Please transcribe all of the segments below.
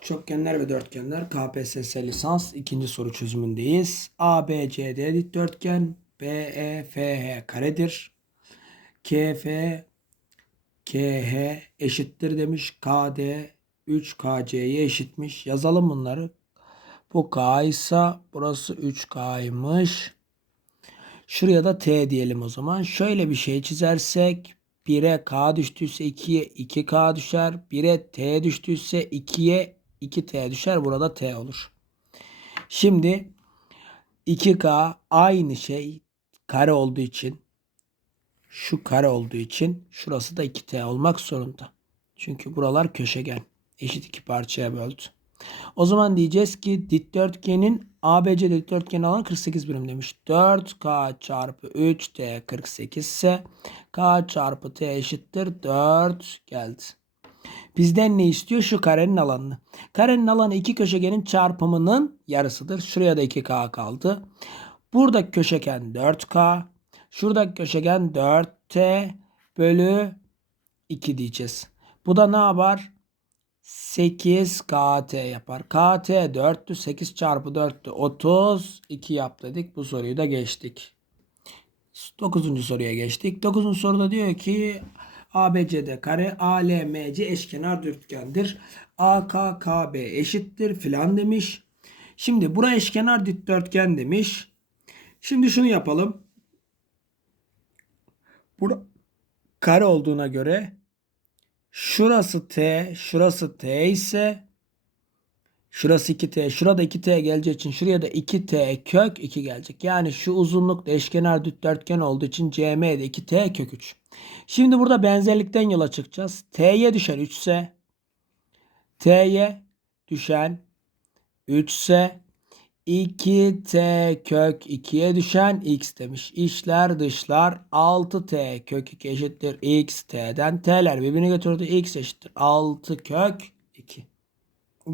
Çokgenler ve dörtgenler KPSS lisans ikinci soru çözümündeyiz. ABCD dikdörtgen BEFH karedir. KF KH eşittir demiş. KD 3KC'ye eşitmiş. Yazalım bunları. Bu K ise burası 3K'ymış. Şuraya da T diyelim o zaman. Şöyle bir şey çizersek 1'e K düştüyse 2'ye 2K düşer. 1'e T düştüyse 2'ye 2T düşer. Burada T olur. Şimdi 2K aynı şey kare olduğu için şu kare olduğu için şurası da 2T olmak zorunda. Çünkü buralar köşegen. Eşit iki parçaya böldü. O zaman diyeceğiz ki dikdörtgenin ABC dikdörtgeni alan 48 birim demiş. 4K çarpı 3T 48 ise K çarpı T eşittir 4 geldi. Bizden ne istiyor? Şu karenin alanını. Karenin alanı iki köşegenin çarpımının yarısıdır. Şuraya da 2K kaldı. Buradaki köşegen 4K. Şuradaki köşegen 4T bölü 2 diyeceğiz. Bu da ne yapar? 8 KT yapar. KT 4'tü. 8 çarpı 4'tü. 32 yap dedik. Bu soruyu da geçtik. 9. soruya geçtik. 9. soruda diyor ki ABCD kare ALMC eşkenar dörtgendir. AKKB eşittir filan demiş. Şimdi bura eşkenar dikdörtgen demiş. Şimdi şunu yapalım. Bura kare olduğuna göre şurası T, şurası T ise şurası 2T, şurada 2T geleceği için şuraya da 2T kök 2 gelecek. Yani şu uzunluk da eşkenar dikdörtgen olduğu için CM de 2T kök 3. Şimdi burada benzerlikten yola çıkacağız. T'ye düşen 3 ise T'ye düşen 3 ise 2t kök 2'ye düşen x demiş. İşler dışlar 6t kök 2 eşittir x t'den t'ler birbirini götürdü. x eşittir 6 kök 2.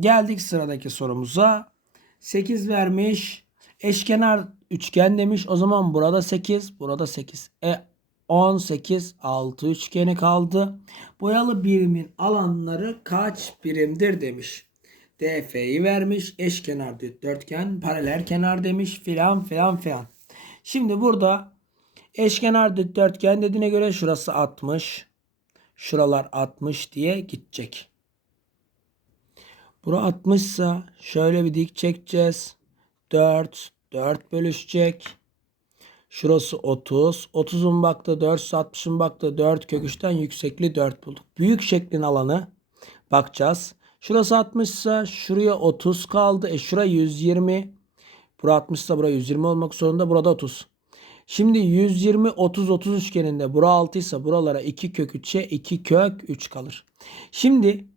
Geldik sıradaki sorumuza. 8 vermiş. Eşkenar üçgen demiş. O zaman burada 8, burada 8. E 18 6 üçgeni kaldı. Boyalı birimin alanları kaç birimdir demiş. DF'yi vermiş. Eşkenar dikdörtgen, paralel kenar demiş filan filan filan. Şimdi burada eşkenar dikdörtgen dediğine göre şurası 60. Şuralar 60 diye gidecek. Bura 60 ise şöyle bir dik çekeceğiz. 4, 4 bölüşecek. Şurası 30. 30'un baktı 4, 60'ın baktı 4 kök 3'ten yüksekliği 4 bulduk. Büyük şeklin alanı bakacağız. Şurası 60 ise şuraya 30 kaldı. E şura 120. Bura 60 ise bura 120 olmak zorunda. Burada 30. Şimdi 120 30 30 üçgeninde bura 6 ise buralara 2 kök 3'e 2 kök 3 kalır. Şimdi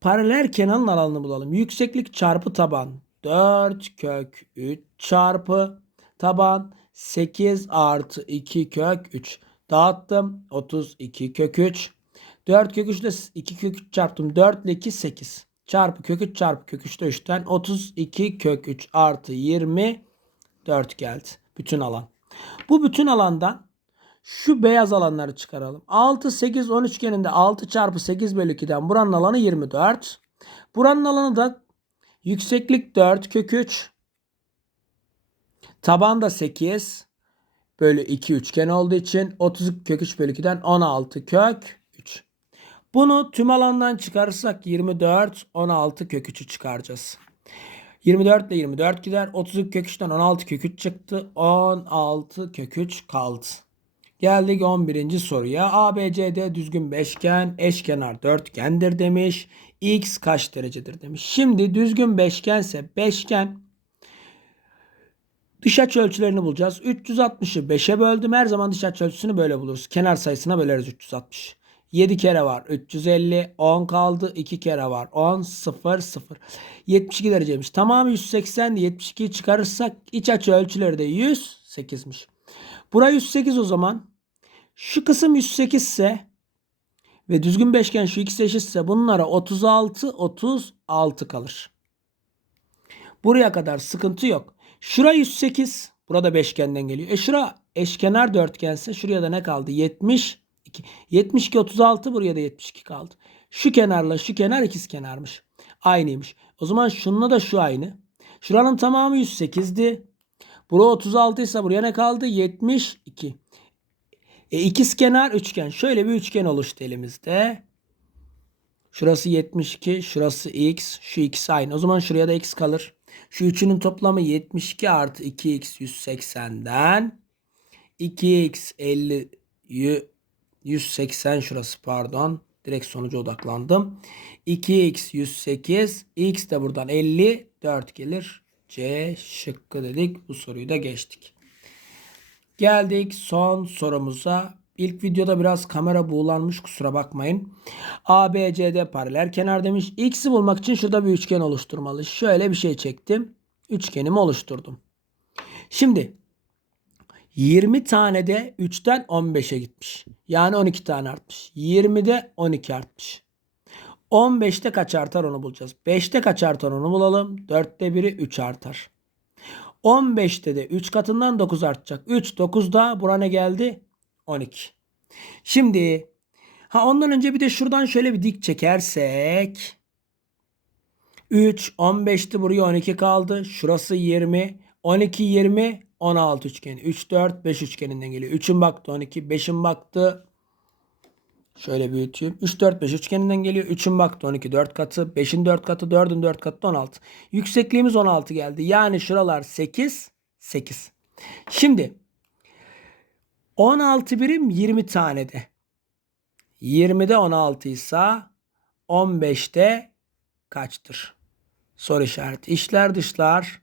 paralel kenarın alanını bulalım. Yükseklik çarpı taban 4 kök 3 çarpı taban 8 artı 2 kök 3. Dağıttım 32 kök 3. 4 kök 3 ile 2 kök 3 çarptım. 4 ile 2 8. Çarpı kök 3 çarpı kök 3 de 3'ten 32 kök 3 artı 24 geldi. Bütün alan. Bu bütün alandan şu beyaz alanları çıkaralım. 6, 8, 10 üçgeninde 6 çarpı 8 bölü 2'den buranın alanı 24. Buranın alanı da yükseklik 4 kök 3. Taban da 8 bölü 2 üçgen olduğu için 30 kök 3 bölü 2'den 16 kök 3. Bunu tüm alandan çıkarırsak 24, 16 kök 3'ü çıkaracağız. 24 ile 24 gider. 30 kök 3'ten 16 kök 3 çıktı. 16 kök 3 kaldı. Geldik 11. soruya. ABCD düzgün beşgen, eşkenar dörtgendir demiş. X kaç derecedir demiş. Şimdi düzgün beşgense beşgen Dış açı ölçülerini bulacağız. 360'ı 5'e böldüm. Her zaman dış açı ölçüsünü böyle buluruz. Kenar sayısına böleriz 360. 7 kere var 350. 10 kaldı. 2 kere var 10. 0 0. 72 dereceymiş. Tamamı 180'di. 72'yi çıkarırsak iç açı ölçüleri de 108'miş. Bura 108 o zaman. Şu kısım 108 ise ve düzgün beşgen şu ikisi eşitse bunlara 36 36 kalır. Buraya kadar sıkıntı yok. Şura 108. Burada beşgenden geliyor. E şura eşkenar dörtgense şuraya da ne kaldı? 72. 72 36 buraya da 72 kaldı. Şu kenarla şu kenar ikiz kenarmış. Aynıymış. O zaman şununla da şu aynı. Şuranın tamamı 108'di. Bura 36 ise buraya ne kaldı? 72. E, ikizkenar üçgen. Şöyle bir üçgen oluştu elimizde. Şurası 72. Şurası x. Şu ikisi aynı. O zaman şuraya da x kalır. Şu üçünün toplamı 72 artı 2x 180'den 2x 50 y- 180 şurası pardon. Direkt sonuca odaklandım. 2x 108. X de buradan 54 gelir. C şıkkı dedik. Bu soruyu da geçtik. Geldik son sorumuza. İlk videoda biraz kamera buğulanmış kusura bakmayın. ABCD paralel kenar demiş. X'i bulmak için şurada bir üçgen oluşturmalı. Şöyle bir şey çektim. Üçgenimi oluşturdum. Şimdi 20 tane de 3'ten 15'e gitmiş. Yani 12 tane artmış. 20'de 12 artmış. 15'te kaç artar onu bulacağız. 5'te kaç artar onu bulalım. 4'te biri 3 artar. 15'te de 3 katından 9 artacak. 3 9'da bura ne geldi? 12. Şimdi ha ondan önce bir de şuradan şöyle bir dik çekersek 3 15'ti buraya 12 kaldı. Şurası 20. 12 20 16 üçgeni. 3 4 5 üçgeninden geliyor. 3'ün baktı 12, 5'in baktı Şöyle büyüteyim. 3 4 5 üçgeninden geliyor. 3'ün baktı 12 4 katı, 5'in 4 katı, 4'ün 4 katı 16. Yüksekliğimiz 16 geldi. Yani şuralar 8 8. Şimdi 16 birim 20 tane de. 20'de 16 ise 15'te kaçtır? Soru işareti. İşler dışlar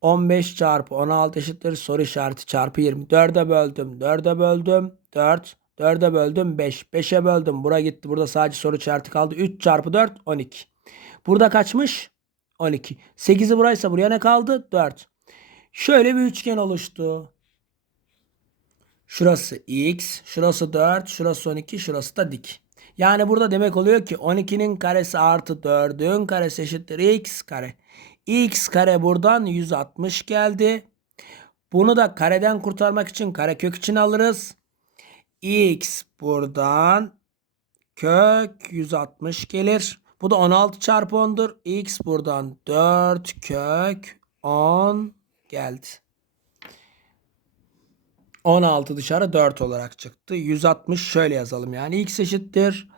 15 çarpı 16 eşittir. Soru işareti çarpı 20. 4'e böldüm. 4'e böldüm. 4. 4'e böldüm 5. 5'e böldüm. Bura gitti. Burada sadece soru işareti kaldı. 3 çarpı 4 12. Burada kaçmış? 12. 8'i buraysa buraya ne kaldı? 4. Şöyle bir üçgen oluştu. Şurası x, şurası 4, şurası 12, şurası da dik. Yani burada demek oluyor ki 12'nin karesi artı 4'ün karesi eşittir x kare. x kare buradan 160 geldi. Bunu da kareden kurtarmak için karekök için alırız. x buradan kök 160 gelir. Bu da 16 çarpı 10'dur. x buradan 4 kök 10 geldi. 16 dışarı 4 olarak çıktı. 160 şöyle yazalım yani. X eşittir.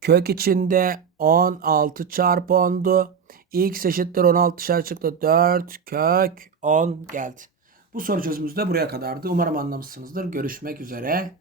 Kök içinde 16 çarpı 10'du. X eşittir 16 dışarı çıktı. 4 kök 10 geldi. Bu soru çözümümüz de buraya kadardı. Umarım anlamışsınızdır. Görüşmek üzere.